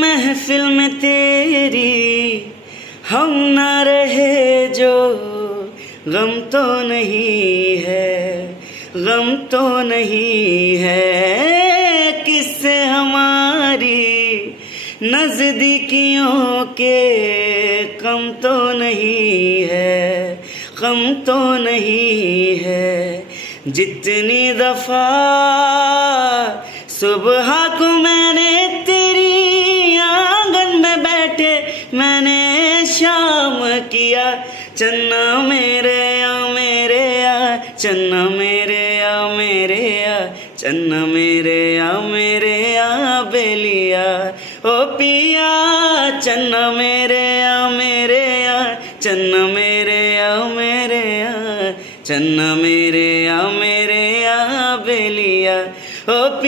महफिल में तेरी हम ना रहे जो, गम तो नहीं है, गम तो नहीं है। किससे हमारी नजदीकियों के कम तो नहीं है, कम तो नहीं है। जितनी दफा सुबह को मैंने तेरी आंगन में बैठे मैंने शाम किया, चन्ना मेरे आ मेरे आ, चन्ना मेरे आ मेरे आ, चन्ना मेरे आ मेरे आ बेलिया ओ पिया, चन्ना मेरे आ मेरे आ, चन्ना मेरे आ मेरे आ, चन्ना मेरे आ मेरे आ बेलिया ओ